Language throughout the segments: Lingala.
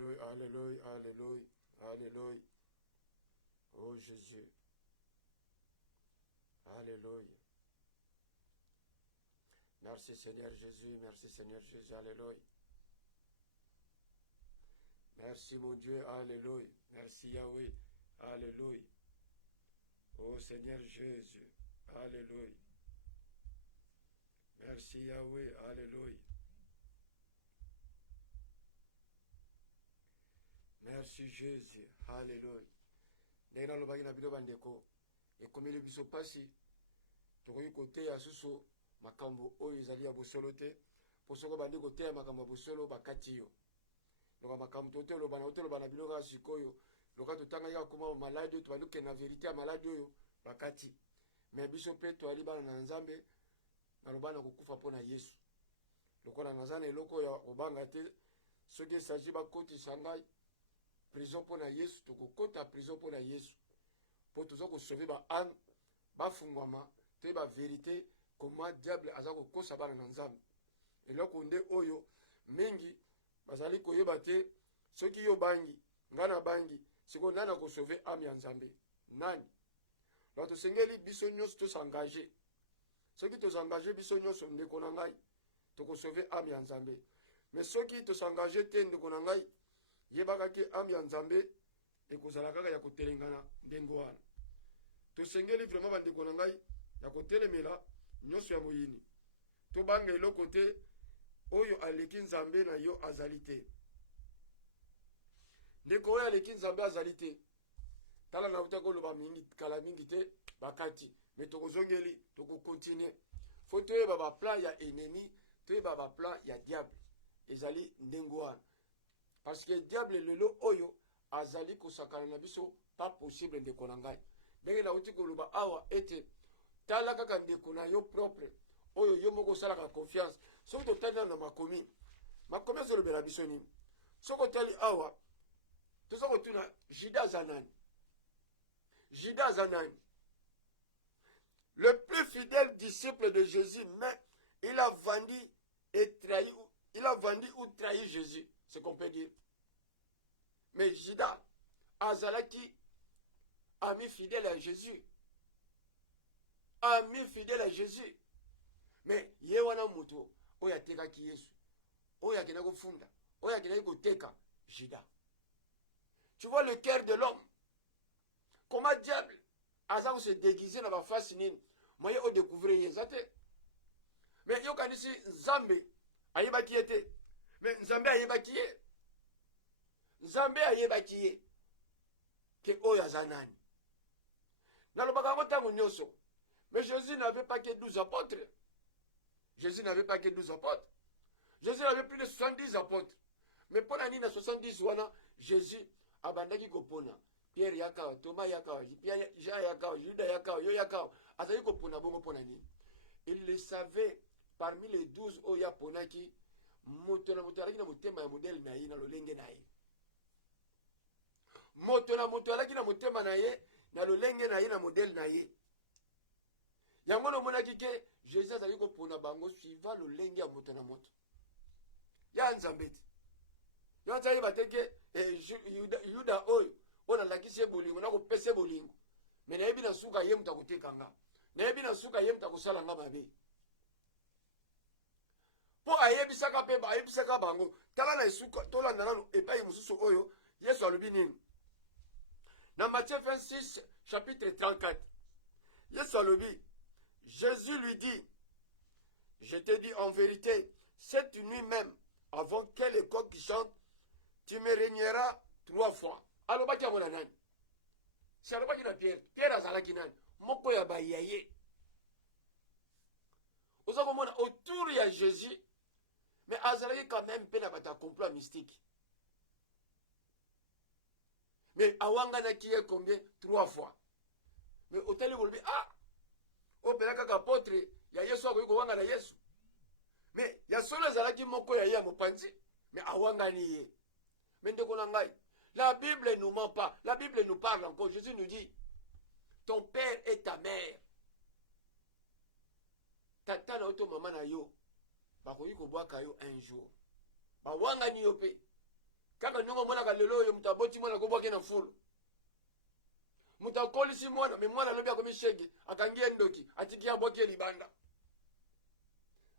Alléluia, alléluia, alléluia, alléluia. Oh Jésus. Alléluia. Merci Seigneur Jésus, merci Seigneur Jésus, alléluia. Merci mon Dieu, alléluia. Merci Yahweh, alléluia. Oh Seigneur Jésus, alléluia. Merci Yahweh, alléluia. Merci Jésus, alléluia. Ndena lobaki na bino bandeko, ekomeli biso pasi, tokoki koteya susu makambo oyo ezali ya bosolo te, po soko bandi koteya makambo ya bosolo bakati yo. Loka makambo toteloba na bino kaka sikoyo, loka totanga ya koma malade oyo tobandi kokende na verite ya malade oyo bakati. Me biso pe toali bana na Nzambe naloba na kokufa mpo na Yesu. Lokola naza na eloko ya kobanga te, soki esaji bakotisa ngai prison mpo na Yesu, tokokota prison mpo na Yesu. Po toza kosauve ba âme bafungwama te ba verite koma diable aza kokosa bana na Nzambe. Eloko nde oyo mingi bazali koyeba te, soki yo bangi ngana bangi siko nana kosauve âme ya Nzambe nani. Ba tosengeli biso nyonso tosengage. Soki tosengage biso nyonso ndeko na ngai tokosauve âme ya Nzambe. Mais soki tosengage te ndeko na ngai yebaka ke âme ya Nzambe ekozala kaka ya kotelengana ndenge wana. Tosengeli vraiment bandeko na ngai ya kotelemela nyonso ya moyini. Tobanga eloko te oyo aleki Nzambe na yo azali te. Ndeko oyo aleki Nzambe azali te. Tala na uta koloba mingi kala mingi te bakati. Mais tokozongeli tokokontinue. Faut toyeba ba plan ya ennemi, toyeba ba plan ya diable. Ezali ndenge wana. Parce que diable lelo oyo azali kosakana na biso pas possible ndeko na ngai. Ndenge na uti koloba awa ete tala kaka ndeko na yo propre oyo yo moko salaka confiance. Soki totali na makomi azolobela biso nini? Soko tali awa toza kotuna Judas zanani. Judas zanani. Le plus fidèle disciple de Jésus, mais il a vendu et trahi, il a vendu ou trahi Jésus, c'est qu'on peut dire. Mais Judas azalaki ami fidèle à Jésus. Ami fidèle à Jésus. Mais yewana moto oya teka ki Yesu. Oya kena ko funda. Oya kena ko teka Judas. Tu vois le cœur de l'homme. Comment diable aza se déguiser dans la face nini. Moye o découvrir yezate. Mais yo kanisi Nzambe ayebaki ete. Mais Nzambe ayebaki ye. Nzambe ayebaki ye. Ke oya zanani. Nalobaka ngo tango nyoso. Mais Jésus n'avait pas que 12 apôtres. Jésus n'avait pas que 12 apôtres. Jésus avait plus de 70 apôtres. Mais pour l'année 70, Jésus abandaki kopona. Pierre yaka, Thomas yaka, Pierre yaka, Judas yaka, yo yaka. Azali kopona bongo ponani. Il le savait parmi les 12 oya ponaki. Moto na moto alaki na motema ya modèle na ye na lolenge na ye. Moto na moto alaki na motema na ye na lolenge na ye na modèle na ye. Yango no monaki ke Jésus azali kopona bango suivant lolenge ya moto na moto. Ya Nzambe te. Yo azali bateke Yuda oyo ona lakisi bolingo na kopesa bolingo. Me na yebi na suka ye muta kotekanga. Na yebi na suka ye muta kosala nga mabe. Po ayebisaka pe ba ayebisaka bango. Tala na suka tolanda nanu epai mususu oyo Yesu alobi nini. Dans Matthieu 26 chapitre 34. Yesu alobi Jésus lui dit, je te dis en vérité, cette nuit même, avant que le coq chante, tu me régneras 3 fois. Alors, bah, tu as mon anan. C'est alors, bah, Pierre. Pierre a zalaki nan. Moko ya ba yaye. Osa komona autour de Jésus, mais azalaki quand même peine à battre complot mystique. Mais awanga na kiye combien? 3 fois. Mais au tel où ah, o pelaka ka apotre ya Yesu akoyiko wanga na Yesu. Mais ya solo zalaki moko ya ya mopanzi, mais awanga ni ye. Mais ndeko na ngai, la Bible ne nous ment pas. La Bible nous parle encore. Jésus nous dit, ton père et ta mère. Tata na oto mama na yo, bakoyiko bwaka yo un jour. Ba wanga ni yo pe. kaka ndongo mwana kalelo oyo mutu aboti mwana kobwake na fulu mutu akolisi mwana me mwana alobi akomi shege akangi ye ndoki atiki ye abwaki ye libanda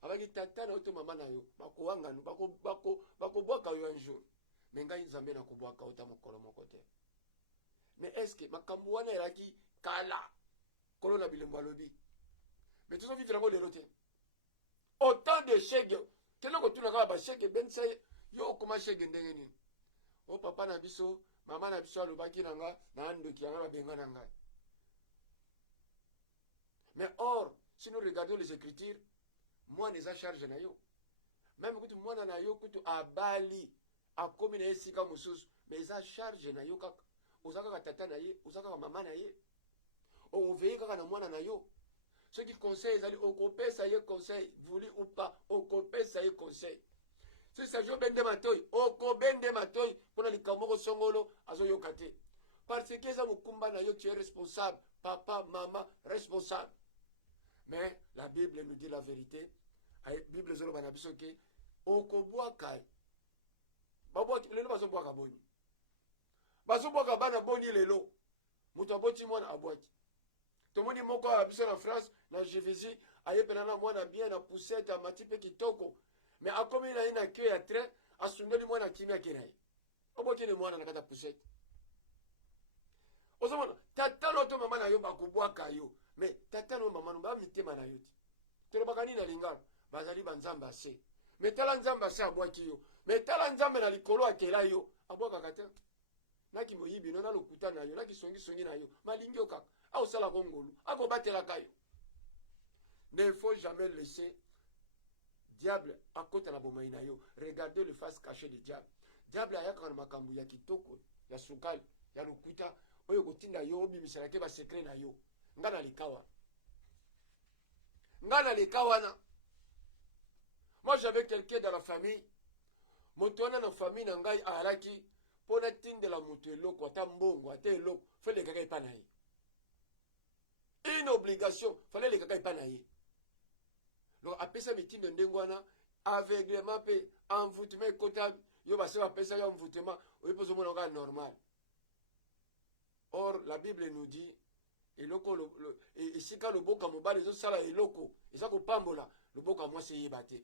abaki tata na yo to mama na yo bakowanganu bakobwaka yo un jour me ngai nzambe nakobwaka ota mokolo moko te mais est ce que makambo wana elaki kala kolo na bilembo alobi mais tozovivre yango lelo te autant de shege tena kotuna kaka bashege benisa yo okoma shege ndenge nini o papa na biso mama na biso alobaki na nga na ndoki yanga babenga na ngai mais or si nous regardons les écritures mwana eza charge na yo même kutu mwana na yo kutu abali akomi na ye sika mosusu mais eza charge na yo kaka oza kaka tata na ye oza kaka mama na ye oveye kaka na mwana na yo soki conseil ezali okopesa ye conseil vuli ou pas okopesa ye conseil si sagio bende matoi okobende matoi mpona likambo moko songolo azoyoka te parce que eza mokumba na yo tu es responsable papa mama responsable mais la Bible nous dit la vérité la Bible ezoloba na biso ke okobwaka lelo bazobwaka boni bazobwaka bana boni lelo moto aboti mwana abwaki tomoni moko ya biso na France na Jévisi ayepena na mwana bien na poussette amati mpe kitoko mais akomi na ye na queue ya train asundoli mwana kimi ake na ye obwakini mwana na kati ya poussette ozomona tata no to mama na yo bakobwaka yo mais tata no mama no bamitema na yo ti tolobaka nini na lingala bazali banzambe ase mais tala nzambe ase abwaki yo mais tala nzambe na likolo akela yo abwakaka te naki moyibi no na lokuta na yo naki songisongi na yo malingi yo kaka aosala kongolu akobatelaka yo ne faut jamais laisser diable akota na bomai na yo regardez le face caché du diable diable ayaka na makambo ya kitoko ya sukali ya lokuta oyo kotinda yo obimisela ke basekre na yo nga na leka wana moi j'avais quelqu'un dans la famille moto wana na famille na ngai alaki mpona tindela moto eloko ata mbongo ata eloko fe lekaka epa na ye une obligation fale lekaka epa na ye donc apesa mitindo ndenge wana aveuglement mpe envoûtement ekota yo base bapesa yo envoûtement oyo mpe ozomona okaa normal or la Bible nous dit eloko esika loboko ya mobali ezosala eloko eza kopambola loboko ya mwasi eyeba te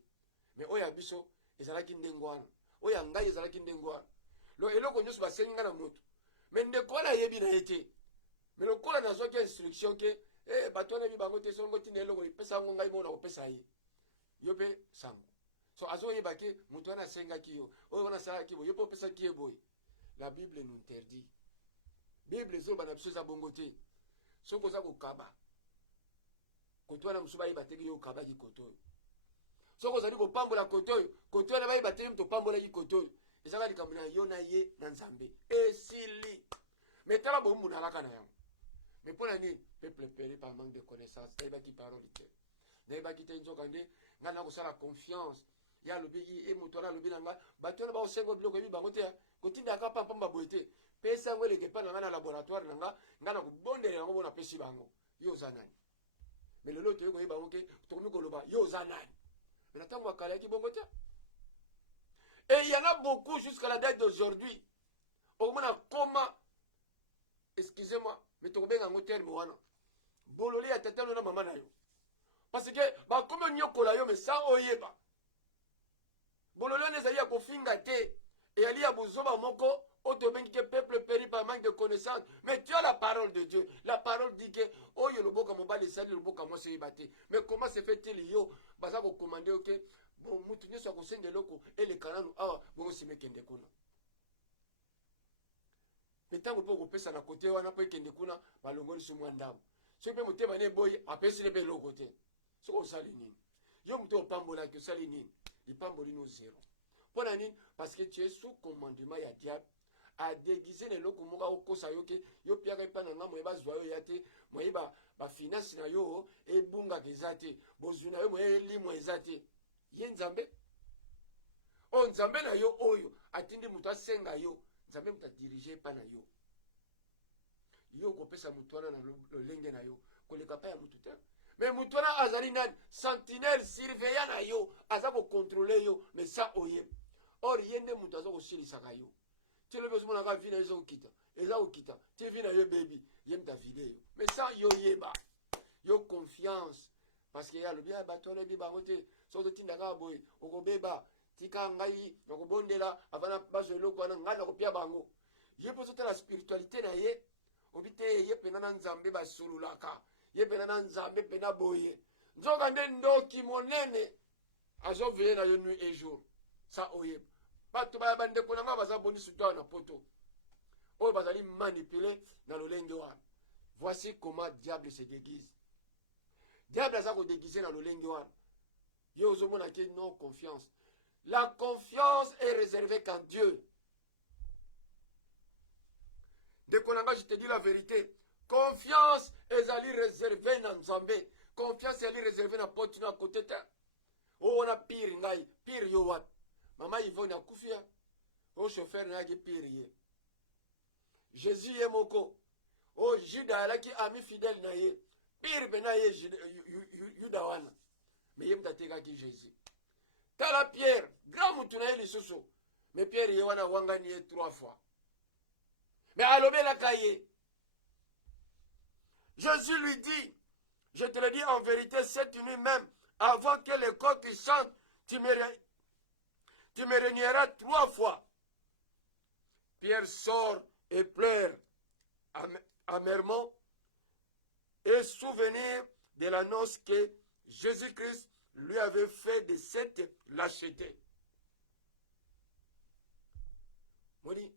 mais oyo ya biso ezalaki ndenge wana oyo ya ngai ezalaki ndenge wana lo eloko nyonso basengi nga na moto mais ndeko wana ayebi na ye te mais lokola nazwaki instruction ke bato wana yebi bango te songo ntina eloko epesa yango ngai moko na kopesa ye yo mpe sango so azoyeba ke moto wana asengaki yo oyo wana asalaki boye yo mpe opesaki ye boye la Bible nous interdit Bible ezoloba na biso eza bongo te soki oza kokaba koto wana mosusu bayeba teki yo okabaki koto oyo soki ozali kopambola koto oyo koto wana bayeba teki moto opambolaki koto oyo ezaka likambo na yo na ye na nzambe esili me tala bombu na alaka na yango me mpo na nini peuple péri par manque de connaissance nayebaki parole te nayebaki te nzoka nde ngai na kosala confiance ye alobi moto wana alobi na ngai bato wana baosenga biloko yebi bango te kotindaka pampamba boye te pesa yango eleke epa na ngai na laboratoire na ngai na kobondela yango mpo napesi bango yo oza nani me lelo toyei koyeba bango ke tokomi koloba yo oza nani me na ntango akala yaki bongo te et il y en a beaucoup jusqu'à la date d'aujourd'hui okomona koma excusez-moi me tokobenga yango terme wana bololi ya tata no na mama na yo parce que bakomi onyokola yo me sa oyeba bololi wana ezali ya kofinga te eyali ya bozoba moko otobengi ke peuple péri par manque de connaissance mais tu as la parole de Dieu la parole dit que oyo loboka mobali esali loboka mwasi oyeba te mais comment se fait-il yo baza kokomande yo ke bon mutu nyonso akosenga eloko eleka nanu awa bongo nsima ekende kuna me ntango mpe okopesa na kote wana mpo ekende kuna balongoli so mwa ndambo soki mpe motema na eboyi apesili mpe eloko te soki osali nini yo moto opambolaki osali nini lipamboli no zero mpo na nini parce que tu es sous commandement ya diable adéguise na eloko moko akokosa yo ke yo piaka epa na nga moye bazwa yo ya te moye bafinansi na yo ebungaka eza te bozwi na yo moye elimwa eza te ye nzambe oyo nzambe na yo oyo atindi moto asenga yo nzambe moto adirige epa na yo yo okopesa moto wana na lolenge na yo koleka pa ya motu te mais moto wana azali nani sentinelle surveillant na yo aza kokontrole yo mais sa oyeba or ye nde moto aza kosilisaka yo Tu le besoin de vie, ils ont quitté. Ils ont quitté. Tu vis dans le baby. Il aime ta vidéo. Mais ça, yo yeba. Yo confiance. Parce qu'il y a le bien, bateau, le biba, so de tindaga boy, oko beba, tika ngai, noko bondela, avana baso loko, ngai noko pia bango. Ye poso la spiritualité na ye, obite ye penana nzambe ba solulaka, ye penana nzambe pena boye. Nzoka nde ndoki monene, azo veye na yo nuit et jour. Ça oye. Bato ba bande ko nga baza boni suto na poto. Oyo bazali manipulé dans le lenge wana. Voici comment diable se déguise. Diable aza ko déguiser dans le lenge wana. Yo ozomona ke non confiance. La confiance est réservée qu'en Dieu. De konanga, je te dis la vérité. Confiance est réservée dans Nzambe. Confiance est réservée dans pote na côté ta. Oh on a pire ngai, pire yo wat. Maman Yvonne a kufia. Oh chauffeur na ki pire ye. Jésus est moko. Oh Judas la ki ami fidèle na ye. Pire bena ye Judas wana. Mais yem tateka ki Jésus. Tala Pierre, grand moutou na ye lisusu. Mais Pierre ye wana wangani ye 3 fois. Mais alobé la cahier. Jésus lui dit, je te le dis en vérité, cette nuit même, avant que le coq chante, tu me régneras 3 fois. Pierre sort et pleure amèrement et souvenir de l'annonce que Jésus-Christ lui avait fait de cette lâcheté. Moni,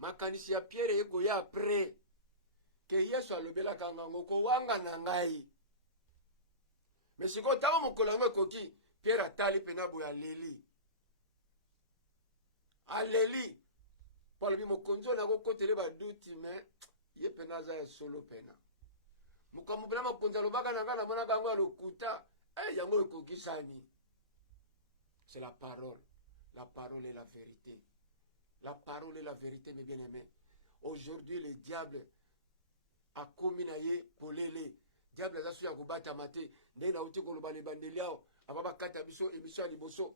makanisi ya Pierre ekoya après que Yesu alobelaka ngango ko wanga na ngai. Mais siko tango mokolo yango ekoki, Pierre atali pena boya aleli. Aleli. Pour le mokonzo na ko kotele ba duti mais ye pena za solo pena. Mukamubela mokonzo lobaka na ngana mona kango lokuta, yango ekoki sani. C'est la parole. La parole est la vérité. La parole est la vérité, mes bien-aimés. Aujourd'hui, le diable a commis naye polele. Diable a su ya kubata mate. Nde na uti koloba le bandeliao. Ababa kata biso emission liboso.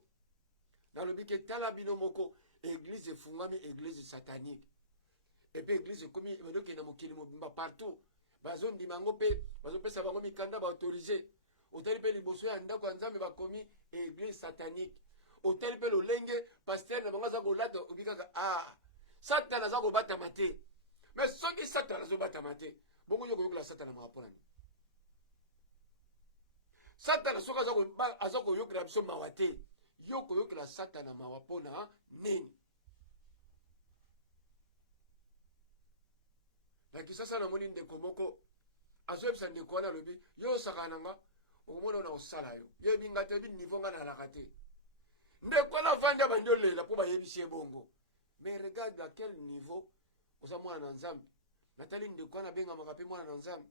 Na lobike tala bino moko. Église fungami, église satanique. Et puis église komi medoke na mokili mobimba partout. Bazon di mango pe, bazon pe sa bango mikanda ba autorisé. Otali pe liboso ya ndako ya Nzambe ba komi église satanique. Hôtel pe lolenge pasteur na bango za kolata obikaka Satan aza kobata mate. Mais soki Satan aza kobata mate, bongo yoko yokola Satan na mapona ni. Satan aza koyokola biso mawate. Yoko yokola Satan na mawapona nini. Na kisasa na moni ndeko moko azo yebisa ndeko wana lobi yo sakana nga omona na osala yo. Ye bingate bi niveau nga na lakate. Ndeko na vanda bandolela po bayebisi bongo. Mais regarde à quel niveau osa mwana na Nzambe. Natali ndeko na benga makape mwana na Nzambe.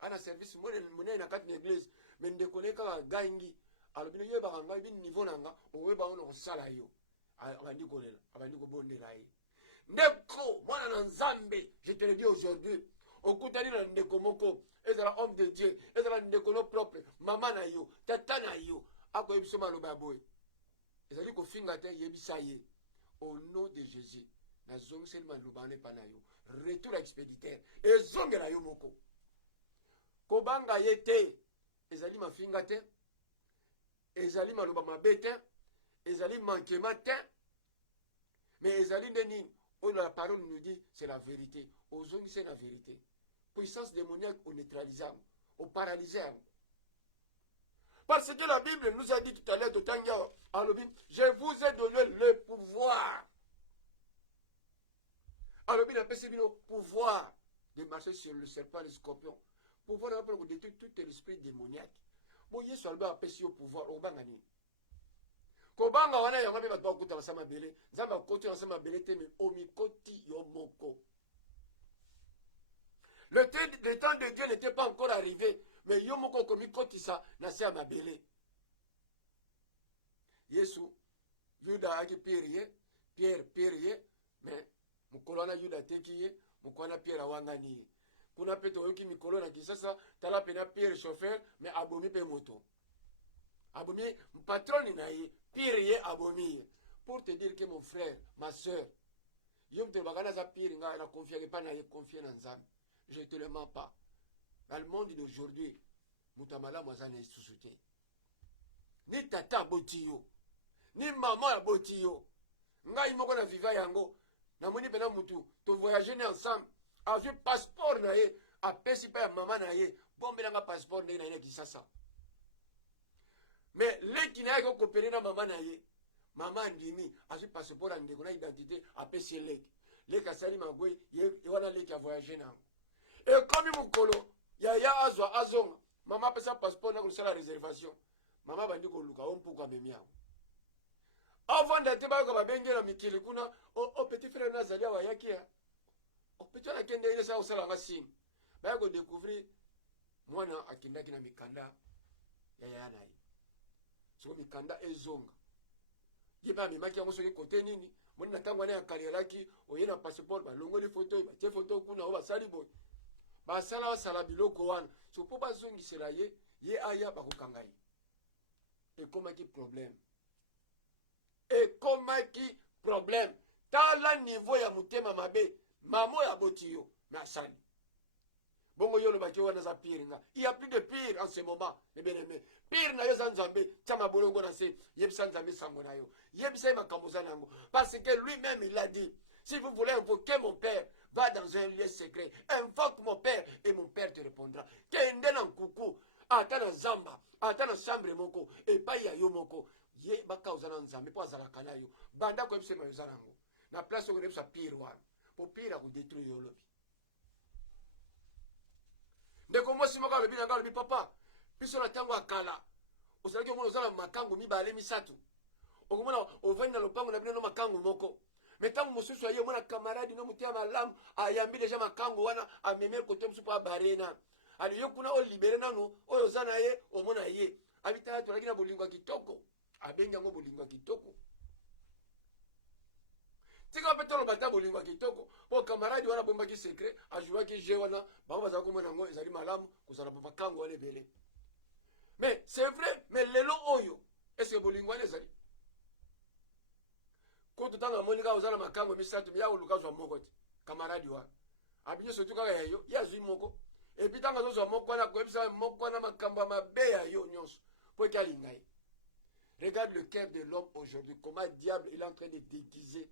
Ana service monene na kati na église. Mais ndeko leka gaingi. Alobino yeba nga bi niveau nanga oyeba ono osala yo. Abandi kolela, abandi ko bondela ye. Ndeko mwana na Nzambe, je te le dis aujourd'hui. Okutani na ndeko moko, ezala homme de Dieu, ezala ndeko no propre, mama na yo, tata na yo, ako yebisa maloba boy. Ezali ko finga te yebisa ye. Au nom de Jésus, na zong seulement lobane pana yo. Retour expéditeur. Et zongela yo moko. Kobanga yete, ezali ma finga te. Ezali maloba mabete, ezali manquement te. Mais ezali neni, la parole nous dit c'est la vérité. Ozongi c'est la vérité. Puissance démoniaque au neutralisant, au paralysant. Parce que la Bible nous a dit tout à l'heure de Tanga, je vous ai donné le pouvoir. Alors, il a le pouvoir de marcher sur le serpent et le scorpion. Pouvoir de détruire tout l'esprit démoniaque. Bon, il y a un pouvoir au Bangani. Kobanga wana yanga ba ba kuta sama bele nzamba koti na sama bele te me omikoti yomoko. Le temps de Dieu n'était pas encore arrivé, mais yomoko komikoti sa na se ma bele. Yesu Yuda aki Pierre mais mukolona Yuda tekiye mukona Pierre wangani. Kuna peto yoki mikolona kisasa tala pena Pierre chauffeur mais abomi pe moto. Abomi patron na ye Pierre abomi. Pour te dire que mon frère, ma soeur, Yo mte bagana za pire nga na confier pas na ye confier na nzambe. Je te le mens pas. Dans le monde d'aujourd'hui, mutamala mwazana isusute. Ni tata botiyo, ni maman botiyo. Nga imoko na viva yango. Na moni pena mutu, to voyager ensemble. A vu passeport na ye, a pesi pa ya maman na ye, bombe nga passeport na ye kisasa. Mais les qui n'a pas coopéré na maman na ye, maman ndimi, a vu passeport en déconnant identité, a pesi lek. Les kasali magwe, ye wana lek a voyager na. Et comme mon colo, ya azwa azonga, maman pesa passeport na ko la réservation. Maman bandi ko luka on pourquoi memia. Avant d'être ba ko ba bengela mikili kuna, o petit frère na zalia wa yakia. O petit na kende ile sa osala ngasini. Ba ko découvrir mwana akindaki na mikanda ya yana ye. So mikanda ezonga. Yiba mi maki yango soki côté nini? Moni na tango na kalielaki, oyena passeport ba longoli photo, ba tie photo kuna o ba sali boy. Ba sala biloko wana. So po ba zongisela ye aya ba ko kangai. Et comment qui problème? Et comment qui problème? Dans le niveau ya mutema mabe, mamo ya botiyo, mais asali. Bongo yolo baki wana za pire nga. Il y a plus de pire en ce moment, les bien-aimés. Pire na yo za nzambe, tama bolongo na se, yebisa nzambe sango na yo. Yebisa makambuza nango. Parce que lui-même il a dit, si vous voulez invoquer mon père, va dans un lieu secret, invoque mon père et mon père te répondra. Kende na kuku, atana zamba, atana chambre moko, et pas ya yo moko. Ye baka uzana nzambe po azala kana yo. Banda ko ebise ma uzana ngo. Na place o rebsa pire wana. Po pire ko détruire yo lobi. Ndeko mosi moko lobi na lobi papa. Biso na tango akala. Ozalaki omona ozala makango mibale misatu. Okomona ovenda lopango na bino no makango moko. Metango mosusu aye omona camarade no mutia malamu ayambi deja makango wana amemel kote musu pa barena. Ali yo kuna o libere nanu oyo zana ye omona ye. Abita to lakina bolingwa kitoko. Abenga ngo bolingwa kitoko. Tika petolo bata bolingwa kitoko. Po camarade wana bomba ki secret ajua ki je wana ba baza ko mona ngo ezali malamu kozala papa kango wana bele. Mais c'est vrai, mais lelo oyo est-ce que bolingwa ezali? Ko tutanga monika ozala makango misatu ya uluka zwa moko ti. Camarade wana. Abinyo sotu kaka yayo, ya zwi moko. Et puis tanga zo moko na ko ebisa moko na makambo mabe ya yo nyonso. Po kali ngai. Regarde le cœur de l'homme aujourd'hui, comment le diable il est en train de déguiser.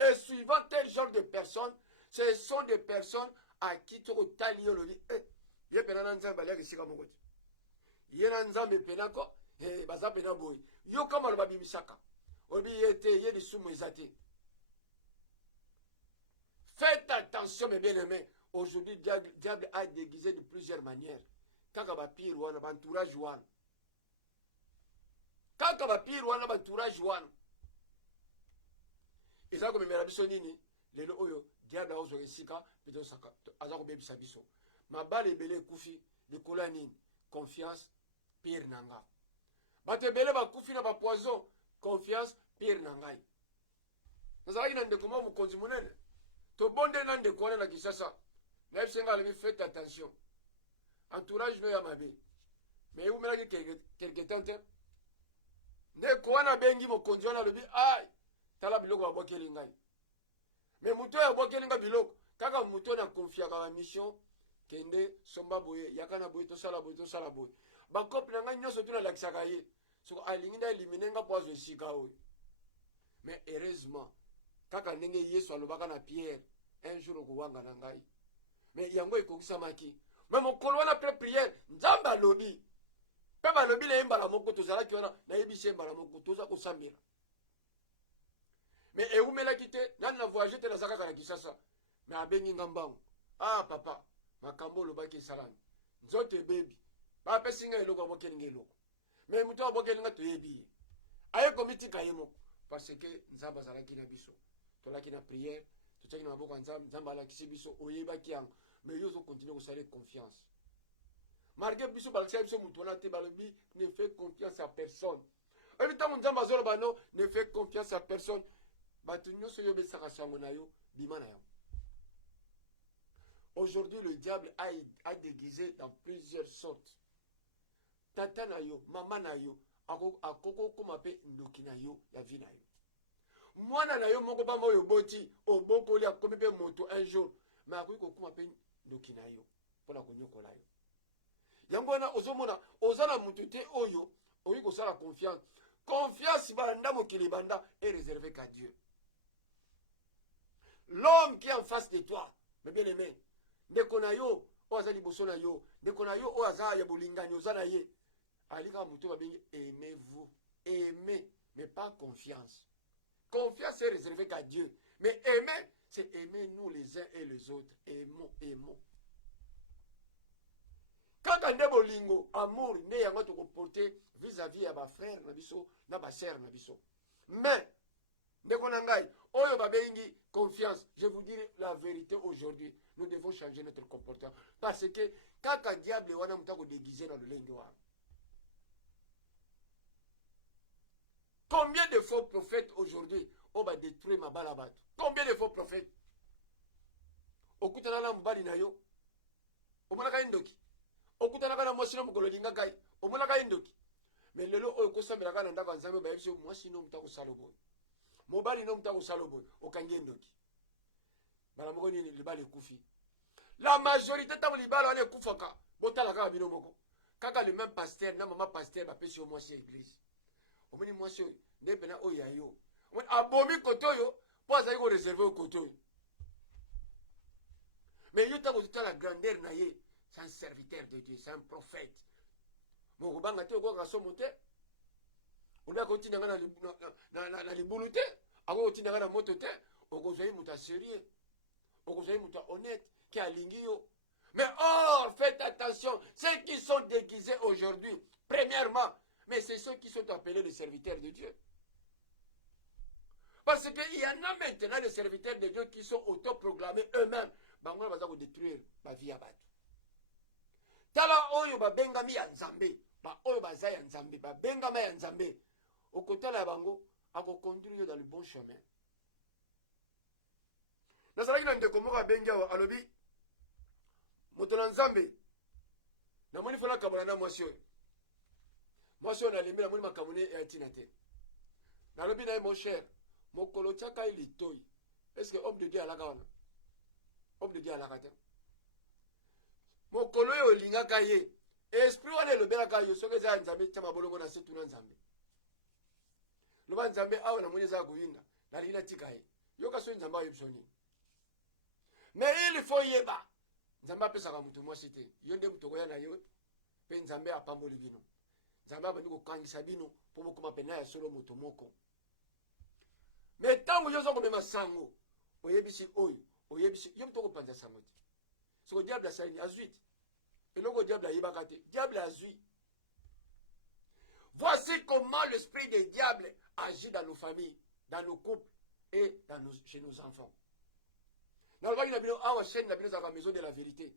Et suivant tel genre de personnes, ce sont des personnes à qui tu as lié le dit. Il y a un nzambe qui est là. Il y a un nzambe qui est là. Il y a un nzambe qui est là. Faites attention, mes bien-aimés. Aujourd'hui, le diable a déguisé de plusieurs manières. Quand il y a un pire, il y a un entourage. Quand on va pire, on a un entourage. Et ça, comme je suis dit, les loyaux, diable a osé sika, puis on a osé bisabiso. Ma balle est belle, koufi, de colanine, confiance, pire nanga. Bate belle, ba koufi na ba poison, confiance, pire nanga. Nous avons dit comment vous consumez. To bonde nan de kona na kisasa. Même si on a fait attention. Entourage no ya mabe. Mais vous me quelque temps. Ne kwana bengi mokonzi wana lobi ai tala biloko abokeli ngai. Mais muto ya abokeli ngai biloko kaka muto na confia ka mission kende somba boye yakana boye to sala boye. Ba couple ngai nyoso tuna lakisaka ye. So alinginda eliminer nga poazo sika oyo. Mais heureusement kaka ndenge Yesu alobaka na Pierre un jour okuwanga na ngai. Mais yango ekokisa maki. Mais mokolo wana pre prière nzamba lobi. Peba lobi le mbala moko tozala ki wana na yebise mbala moko toza ko sambira. Mais eumela kite nan na voyager te na zakaka na Kisasa. Mais abengi ngambango. Ah papa, makambo lobaki salami. Nzote baby. Ba pesinga eloko abokeli ngelo. Mais muto abokeli nga to yebi. Aye komiti kayemo parce que nzamba zala ki na biso. Tolaki na prière, totaki na maboko nzamba, nzamba la kisi biso oyebaki yango. Mais yo zo continuer ko sala confiance. Malgré biso balakisa biso mutu wana te balobi ne fait confiance à personne. Ebi tango nzamba azolo bano ne fait confiance à personne. Bato nyonso yo besaka sango na yo bima na yo. Aujourd'hui le diable a déguisé dans plusieurs sortes. Tata na yo, mama na yo, akoko koma pe ndoki na yo ya vie na yo. mwana na yo moko pamba oyo boti obokoli akomi mpe moto un jour mais akoki kokuma mpe ndoki na yo mpona konyokola yo. Yango wana ozomona oza na moto te oyo okoki kosala confiance. Confiance banda mokili banda est réservé qu'à Dieu. L'homme qui est en face de toi, mes bien-aimés, ndeko na yo oyo aza liboso na yo, ndeko na yo oyo aza ya bolingani oza na ye, alika moto babengi aimez-vous. Aimer, mais pas confiance. Confiance est réservée qu'à Dieu. Mais aimer, c'est aimer nous les uns et les autres. Aimons, aimons. Quand on est bolingo, amour, ne yango to porter vis-à-vis à ba frère na biso, na ba sœur na biso. Mais ndeko na ngai, oyo babengi confiance. Je vous dis la vérité aujourd'hui, nous devons changer notre comportement parce que quand un diable wana mutako déguisé dans le lenge wa. Combien de faux prophètes aujourd'hui on va détruire ma balabat? Combien de faux prophètes? Okutana na mbali na yo. Omonaka indoki. Okutana kana mwasino mukolo linga kai. Omonaka indoki. Mais lelo oyo kosambela kana ndaka nzambe ba yebiso mwasino mutako salobo. Mobali no mutako salobo okangi indoki. Bala moko nini libali kufi. La majorité tamu libala wane kufaka. Botala kaka bino moko. Kaka le même pasteur na maman pasteur ba pesi au mwasi église. Omoni mwasi oyo nde pena oyo ya yo abomi kote oyo po azali koreserve oyo kote oyo. Mais yo ntango totala la grandeur na ye, c'est un serviteur de Dieu, c'est un prophète. Mokobanga te okoka somo te, olia kotinda nga na libulu te, ako kotinda nga na moto te, okozwa ye muta sérieux, okozwa ye muta honnête qui alingi yo. Mais or, faites attention, ceux qui sont déguisés aujourd'hui, premièrement, mais c'est ceux qui sont appelés les serviteurs de Dieu. Parce qu'il y en a maintenant des serviteurs de Dieu qui sont autoproclamés eux-mêmes. Bango baza ko détruire ba vie ya bato. Tala oyo ba bengami ya nzambe, ba oyo baza ya nzambe, ba bengama ya nzambe. Okotala bango ako conduire dans le bon chemin. Nazalaki na ndeko moko abengi awa alobi moto na nzambe namoni fona kabola na mwasi oyo. Mwasi oyo nalembi namoni makambo ne ya ntina te. Nalobi na ye mon cher, mokolo tiaka ye litoi. Est-ce que homme de Dieu alaka wana? Homme de Dieu alaka te. Mokolo oyo olingaka ye. Esprit wana elobelaka yo soki eza ya nzambe tia mabolongo na se tuna nzambe. Loba nzambe awa namoni eza ya koyinda nalingi natika ye. Yoka soki nzambe ayebiso nini. Mais il faut yeba. Nzambe apesaka mutu mwasi te. Yo nde mutu okoya na yo mpe nzambe apamboli bino. Nzambe abandi kokangisa bino mpo bokoma pena ya solo moto moko. Mais ntango yo oza komema sango oyebisi oyo oyebisi yo mutu okopanza sango te. Soko diable asali azwi te. Eloko diable ayebaka te. Diable azwi. Voici comment l'esprit des diables agit dans nos familles, dans nos couples et chez nos enfants. Nalobaki na bino awa chaîne na bino ezalaka maison de la vérité.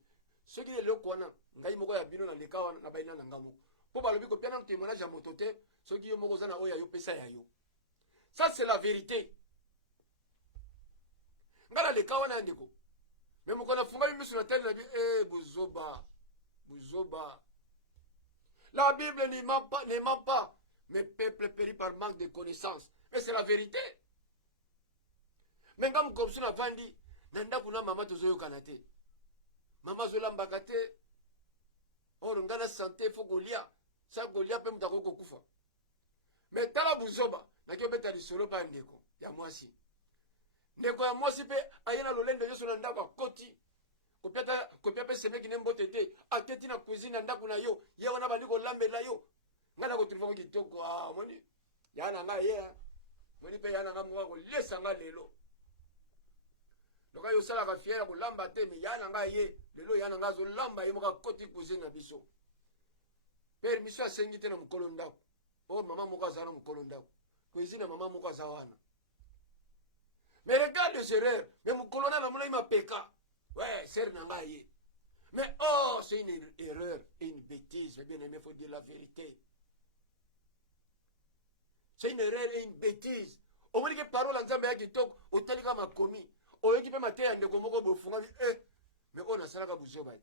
Soki eloko wana ngai moko ya bino na leka wana na bayina na ngambo. Po balobi ko piana témoignage ya moto te soki yo moko za na oya yo pesa ya yo. Ça c'est la vérité. Ngala leka wana ndeko. Mais moko na funga biso na tele na bi buzoba. Buzoba. La Bible ne ment pas. Mes peuples périt par manque de connaissances. Mais c'est la vérité. Mais comme comme ça vandi nanda kuna mama tozoyo kanate. Mama zolambaka te. Or ngana santé faut golia. Ça golia pe mutako kokufa. Mais tala buzoba na kyo beta lisolo pa ndeko ya mwasi. Ndeko ya mwasi pe ayena lolende yeso na ndako koti. Kopiata pe seme kine mbote te. Aketi na cuisine ndako na yo. Ye wana bandi ko lambela yo. Ngana ko trifa kitoko moni. Yana nga ye. Moni pe yana nga mwa ko lesa nga lelo. Loka yo sala ka fiera ko lamba te mi yana nga ye. Lelo yana nga zo lamba ye moka koti cuisine na biso. Permission asengi te na mukolo ndako. Or maman moko azana mukolo ndako. Cuisine maman moko azawana. Mais regarde les erreurs. Mais mukolo na mona ima peka. Ouais, c'est nangaye. Mais oh, c'est une erreur et une bêtise. Bien aimé, il faut dire la vérité. C'est une erreur et une bêtise. Au moins que parole en Zambie qui toque, au talika ma commis. Au lieu qui peut mater un de Gomoko Bofunga, mais on a ça là vous zobat.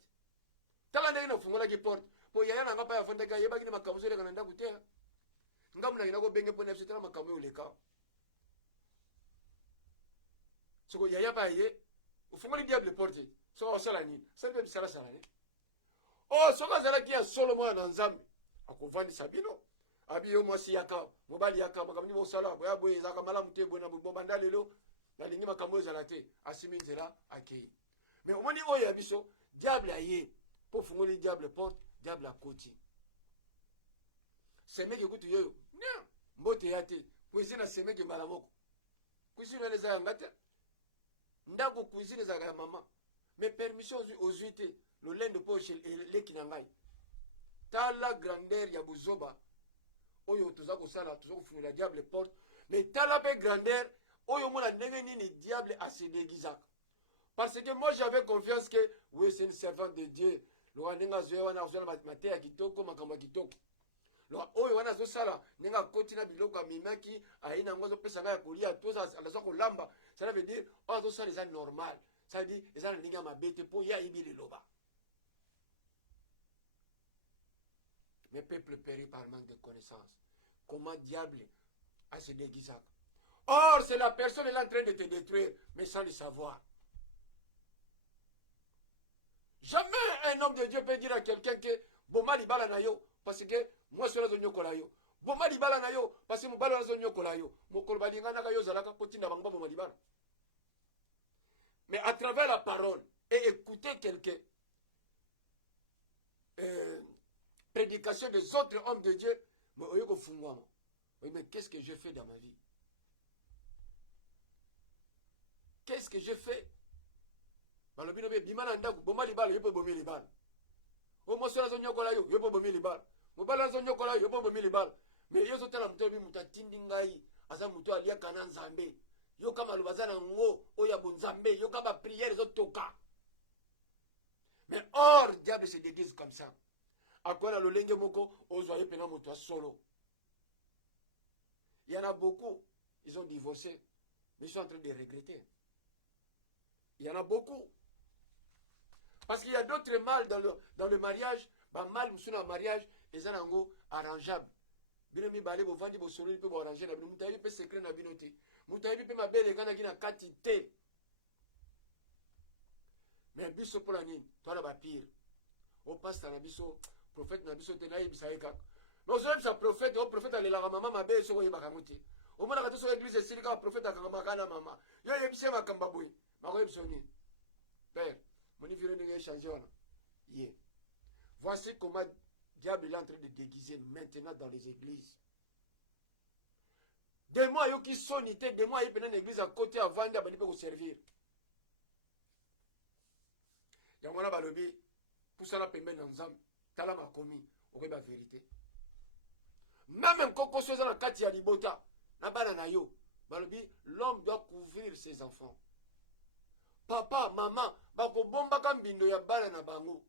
Talanda ina funga qui porte. Pour yaya n'a pas à faire des yaba qui m'a causé le Canada goûter. Ngam na ina go benge pour nefsitera ma kamé ou les cas. soko yaya ba ye ufungoli diable porte soko osala nini sala bisala sala ni oh soko azalaki ya solo mwana nzambe akovandisa bino abi yo mwasi yaka mobali yaka makambo mosala boya boye ezaka malamu te boye na bobanda lelo nalingi makambo ezala te asimi nzela akei mais omoni oyo ya biso diable aye po fungoli diable porte diable akoti semeki kutu yoyo mbote ya te cuisine semeki mbala moko cuisine eza yanga te ndako cuisine ezalaka ya mama mais permission ozwi te lolendo po eleki na ngai tala grandeur ya bozoba oyo toza kosala toza kofungola diable porte mais tala mpe grandeur oyo mona ndenge nini diable asedegizaka parce que moi j'avais confiance que oui c'est une servante de Dieu loka ndenge azoya wana azala mate ya kitoko makambo ya kitoko loka oyo wana azosala ndenge akoti na biloko amemaki ayi nango azopesa ngai ya kolia to aza kolamba ça veut dire oyo azosala eza normal ça veut dire eza na ndenge ya mabe te mpo ye ayebi liloba. Mes peuples périt par manque de connaissances. Comment diable a se déguisé? Or, c'est la personne qui est en train de te détruire, mais sans le savoir. Jamais un homme de Dieu peut dire à quelqu'un que Boma libala na yo, parce que moi je suis là yo. Boma libala na yo, parce que mon balo na yo yo. Mokolo balinga na yo zalaka potinda bangba boma libala. Mais à travers la parole et écouter quelqu'un, prédication des autres hommes de Dieu, mais qu'est-ce que j'ai fait dans ma vie? Qu'est-ce que j'ai fait? Mais yo sotala mutobi mutatindi ngai aza muto alia kana nzambe yo kama lubazana ngo oya bonzambe yo kama prière zotoka. Mais or diable se déguise comme ça. À quoi le lenge moko ozoye pena moto solo. Il y en a beaucoup, ils ont divorcé, mais ils sont en train de regretter. Il y en a beaucoup. Parce qu'il y a d'autres mâles dans le mariage, bah mal sur le mariage, ils ont arrangeable. Binomi balé bo vandi bo solo pe bo arranger na bino mutayi pe secret na bino te. Mutayi pe mabele kana kina kati te. Mais biso pour la nini, toi la ba pire. Au pasteur na biso prophète na biso te na yebisa eka. Mais ozo yebisa prophète, o prophète alela mama mabe so yeba kamuti. O mona ka to so église silika prophète akanga kana mama. Yo yebisa makamba boy. Mako yebisa ni. Père, mon niveau de changer wana. Yeah. Voici comment diable est en train de déguiser maintenant dans les églises. Des mois yo qui sonité, des mois il peut une église à côté avant de vous servir. Yamona balobi pour ça la pembe na nzambe. Tala makomi, okoyi ba vérité. Même koko soza na kati ya libota, na bana na yo, balobi l'homme doit couvrir ses enfants. Papa, maman, bako bomba kambindo ya bana na bango.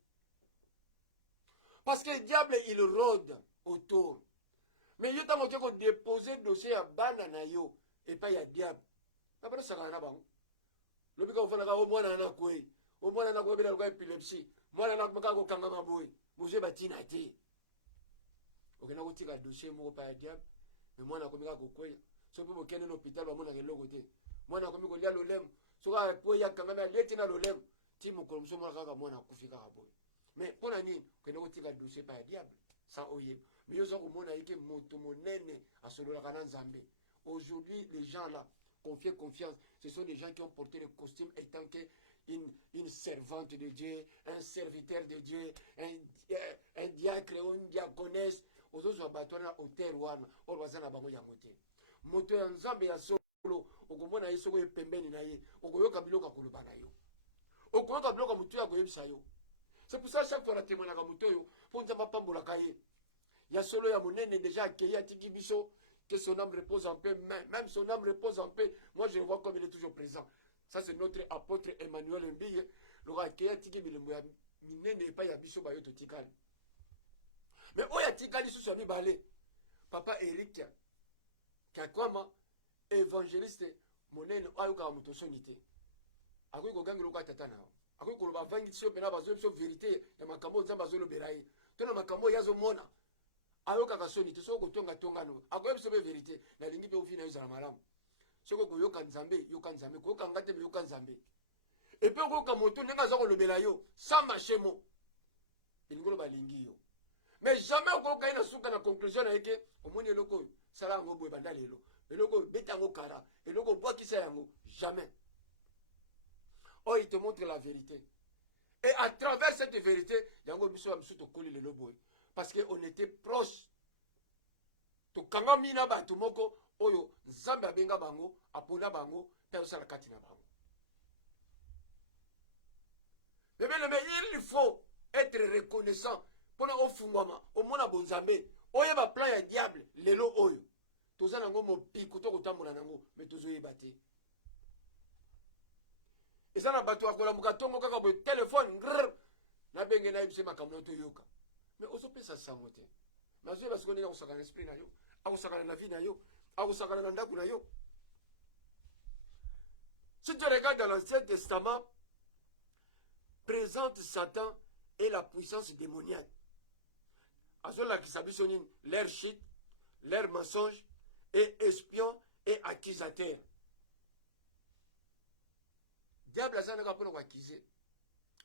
Parce que le diable il rôde autour. Mais yo tango ko déposer dossier ya bana na yo et pas ya diable. Na bana saka na bango. Lobi ka ofana ka o mwana na kwe. O mwana na kwe bela ko epilepsie. Mwana na ko kanga maboy. Bouje batina te. Okena ko tika dossier mo pa ya diable. Mais mwana ko mika ko kwe. So pe bo kene no hôpital ba mona ke logo te. Mwana ko miko lia lolem. So ka po ya kanga na leti na lolem. Ti mo ko mso mwana ka mwana kufika ka boy. Mais pour la nuit, que nous tirons le dossier par le diable, sans oyer. Mais nous avons dit que aujourd'hui, les gens là, confiez confiance, ce sont des gens qui ont porté le costume étant une servante de Dieu, un serviteur de Dieu, un diacre ou une diaconesse. Aux autres abattoirs au terroir, au bazana bango ya moté. Moto ya nzambe ya solo, okomona yeso ko pembeni na ye, okoyoka biloko koloba na yo. Okoyoka biloko mutu ya koyebisa yo. C'est pour ça chaque fois la témoignage à Moutoyo, pour nous pas la cahier. Il y a solo ya monene déjà accueilli à Tigibiso, que son âme repose en paix, même son âme repose en paix. Moi je le vois comme il est toujours présent. Ça c'est notre apôtre Emmanuel Mbille, le accueilli à Tigibiso, minene pas ya biso bayo totikal. Mais où y a tikali sous sa balé? Papa Eric, qui a quoi évangéliste, monene, ayuka mutosonité. Akoui kogangi luka tatana. Ako ko ba vangi tso pena bazo so vérité ya makambo nzamba zo loberayi tona makambo yazo mona ayoka ka soni tso ko tonga no ako yebso be vérité na lingi pe ofina yuzala malamu soko koyoka nzambe yoka nzambe koyoka nga te yoka nzambe epe koyoka moto ndenge aza kolobela yo sans machemo elingi oloba alingi yo mais jamais okoyoka ye na suka na conclusion na ye ke omoni eloko oyo sala yango boye banda lelo eloko oyo beta yango kara eloko obwakisa yango jamais. Oh, il te montre la vérité. Et à travers cette vérité, yango biso ya biso tokoli lelo boye parce que on était proche. Tokanga mina bato moko oyo nzambe abenga bango apona bango pe osala kati na bango. Mais il faut être reconnaissant pona ofungwama omona bonzambe oyeba plan ya diable lelo oyo toza nango mopiko tokotambola nango mais tozoyeba te. Eza na bato akolamuka tongo kaka boye telefone grrr na benge na yebise makambo to yoka mais ozopesa sango te mais azoyeba siko ndenge akosakana na esprit na yo akosakana na vie na yo akosakana na ndako na yo. Si tu regardes dans l'Ancien Testament, présente Satan et la puissance démoniaque. Azolakisa biso nini leur shit, leur mensonge et espion et accusateur. Diable azanaka mpona koakize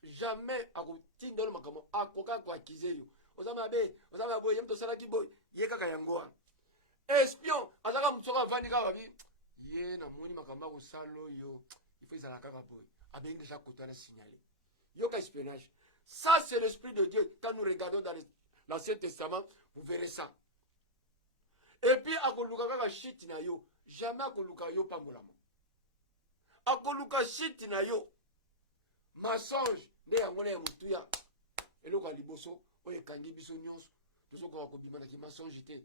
jamais akotindolo makambo akoka koakize yo ozama boye ye moto osalaki boye ye kaka yango wana. Espion azaka moto soko avandi kaka babi ye namoni makambo akosala oyo ifo ezala kaka boye abengi deja koto wana signalé yoka espionnage. Ça c'est l'esprit de Dieu. Quand nous regardons dans l'Ancien Testament vous verrez ça. Et puis akoluka kaka shit na yo jamais akoluka yo pambolama akoluka shit na yo mensonge nde yango na ya motuya eloko ya liboso oyo ekangi biso nyonso tozokoka kobima na kimensonge te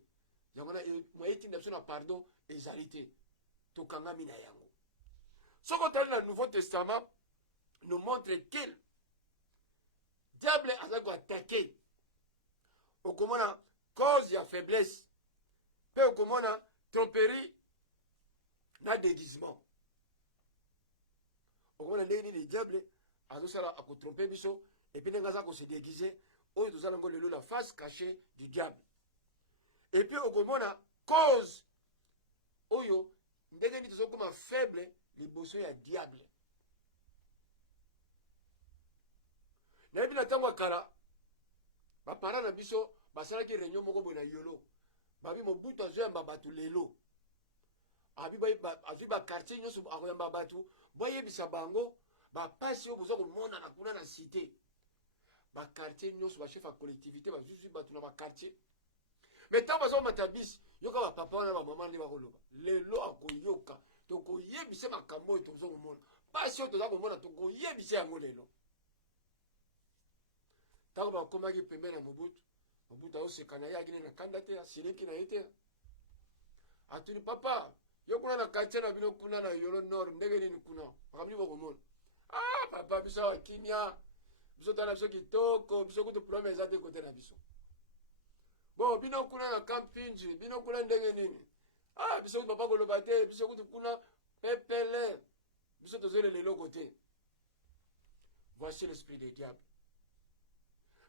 yango na moyetinda biso na pardon ezali te tokangami na yango. Soko tali na Nouveau Testament nous montre qu'il diable aza koatake okomona cause ya faiblesse pe okomona tromperie na déguisement. Okomona ndenge nini diable azosala akotrompe biso epi ndenge aza kose déguise oyo tozala ngo lelo la face cachée du diable. Et puis okomona cause oyo ndenge nini tozokoma faible liboso ya diable. Nayebi na ntango ya kala bapara na biso basalaki réunion moko boye na yolo babi Mobutu azoyamba bato lelo azwi bakartier nyonso akoyamba bato boyebisa bango bapasi oyo boza komonana kuna na cité bakartier nyonso bachef ya collectivité bazwi bato na bakartier. Mais ntango bazomata bisi yoka bapapa wana bamama nde bakoloba lelo akoyoka tokoyebisa makambo oyo toza komona pasi oyo toza komona tokoyebisa yango lelo. Ntango bakomaki pembeni ya Mobutu azoseka na ye akine na kanda te asiliki na ye te atuni papa yo kuna na quartier na bino kuna na yolo nord ndenge nini kuna makambo bokomona papa biso akimia biso tala biso kitoko biso kutu problème eza te kote na biso bon bino kuna na campingi bino kuna ndenge nini biso kutu papa koloba te biso kutu kuna pepele biso tozele leloko te. Voici l'esprit des diables.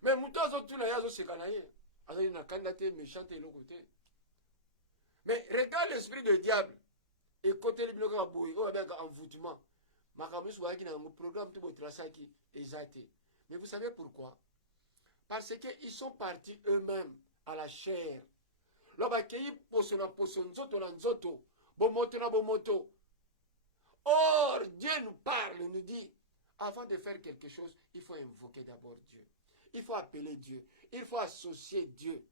Mais muto azotuna ye azoseka na ye azali na kanda te méchant te eloko te. Mais regarde l'esprit de diable ekoteli bino kaka boye oyo babengaka envoûtement makambo nyonso bayaki na yango programme to botrasaki eza te. Mais vous savez pourquoi? Parce que ils sont partis eux-mêmes à la chair. Lo bakei poso na poso nzoto na nzoto bomoto na bomoto. Or Dieu nous parle, nous dit avant de faire quelque chose il faut invoquer d'abord Dieu. Il faut appeler Dieu. Il faut associer Dieu.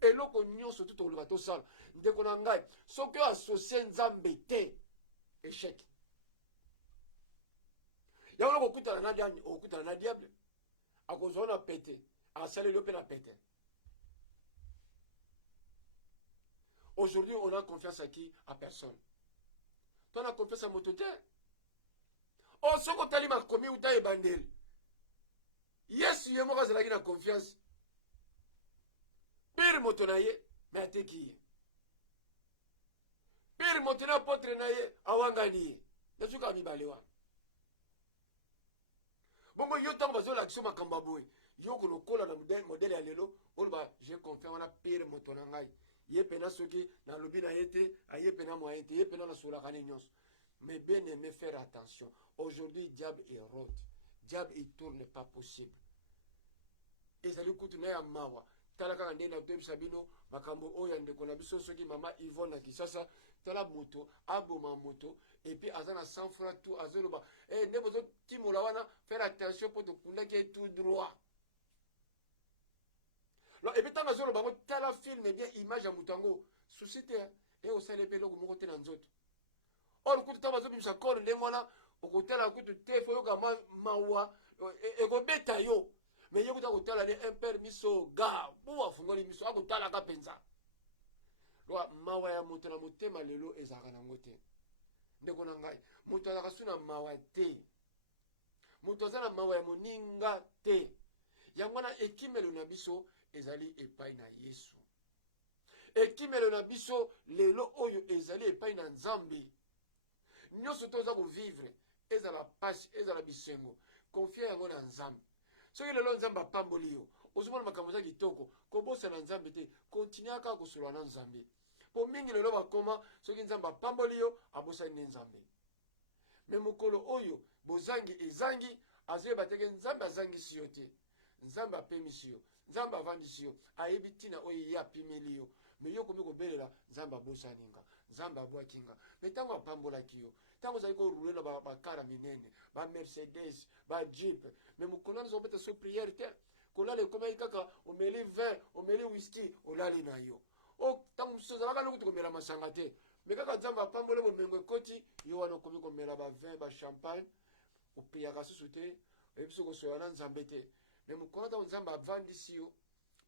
Et loko nyonso tout oloba tosala ndeko na ngai soki associer nzambe te échec. Yango okutana na diable akozwa na pete asaleli yo mpe na pete. Aujourd'hui on a confiance à qui? À personne. Toi on a confiance à moto te. Soko tali makomi uta ebandeli Yesu ye moko azalaki na confiance pire moto na ye me ateki ye pire moto na apotre na ye awangani ye nazuka mibale wana. Bongo yo ntango bazolakisa makambo boye yo kolokola na modele ya lelo oloba j'ai confiance wana pire moto na ngai ye pena soki na lobi na yete aye pena moyen te ye pena na sola kane nyos. Mais bien aimé, faire attention. Aujourd'hui, diable est rôde. Diable il tourne pas possible. Et ça lui coûte na mawa. Talaka ndé na tebe sabino makambo oya ndeko na biso soki mama Yvonne na Kisasa tala moto aboma moto et puis azana 100 francs tout azoloba ne bozo timola wana faire attention pour te kunda qui est tout droit. Alors et puis tant azoloba ngo tala film et bien image ya mutango société et au sale pelo ko moko te na nzoto. Or kutu tabazo bimsa kor ndengwana okotala kutu te fo yoka mawa e ko beta yo. Mais yo kuta kotala de un père miso ga bo afungoli miso akotala ka penza. Lwa mawa ya moto na motema lelo ezaka na ngote. Ndeko na ngai moto azaka suna mawa te. Moto azana mawa ya moninga te. Yangwana ekimelo na biso ezali epai na Yesu. Ekimelo na biso lelo oyo ezali epai na Nzambe. Nyonso toza ko vivre ezala pasi ezala bisengo. Confia yango na Nzambe. Soki lelo Nzambe apamboli yo ozomona makambo za kitoko kobosa na Nzambe te continue kaka kosolwa na Nzambe. Po mingi lelo bakoma soki Nzambe apamboli yo abosani ne Nzambe. Me mokolo oyo bozangi ezangi azoyeba teke Nzambe azangisi yo te. Nzambe apemisi yo. Nzambe avandisi yo. Ayebi tina oyo ye apimeli yo. Me yo komi kobelela Nzambe abosani nga. Nzambe abwaki nga. Me tango apambolaki yo. Tango ozali korule na bakara minene. Ba Mercedes. Ba Jeep. Me mokolo nazo peta so prière te. Kolale komai kaka omeli vin. Omeli whisky. Olali na yo. O tango msozalaka lokuti komela masanga te. Me kaka Nzambe apambole bomengo ekoti. Yo wana komi komela ba vin. Ba champagne. Opeyaka susu te. Ebiso kosoya na Nzambe te. Mais mokolo tango Nzambe avandisi yo.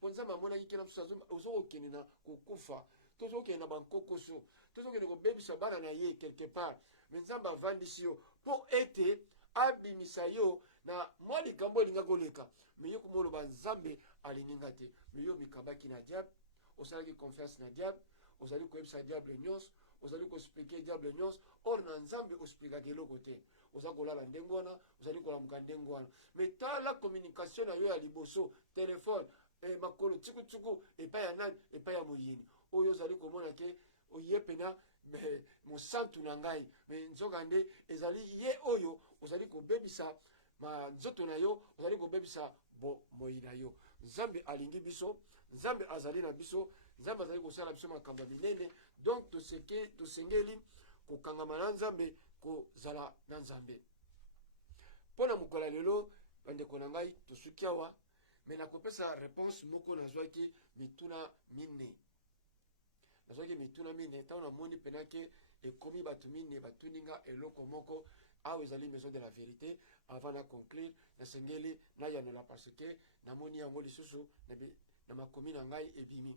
Po Nzambe amonaki kena susu ozokokende na kokufa. Tozokende na bankokoso. Tozokende kobebisa bana na ye quelque part. Mais Nzambe avandisi yo po ete abimisa yo na mwa likambo elinga koleka. Mais yo komoloba Nzambe alininga te. Mais yo mikabaki na diable. Osalaki confiance na diable. Ozali koyebisa diable nyonso. Ozali koexplike diable nyonso. Or na Nzambe osplikaki eloko te. Ozali kolala ndenge wana. Ozali kolamuka ndenge wana. Mais tala communication na yo ya liboso. Téléphone. Makolo tsuku epai ya nani epai ya moyini. Oyo ozali komona ke oye pena mosantu na ngai. Mais nzokande ezali ye oyo ozali kobebisa ma nzoto na yo. Ozali kobebisa moyi na yo. Nzambe alingi biso. Nzambe azali na biso. Nzambe azali kosala biso makambo minene. Donc tosengeli kokangama na Nzambe kozala na Nzambe. Pona mukola lelo bandeko na ngai tosuki awa. Mais nakopesa réponse moko nazwaki mituna mine. Nazwaki mituna mine. Tango namoni penake ekomi batu mine batuninga eloko moko awa ezali maison de la vérité. Avant na conclure nasengeli na yanola parce que namoni yango lisusu na makomi na ngai ebimi.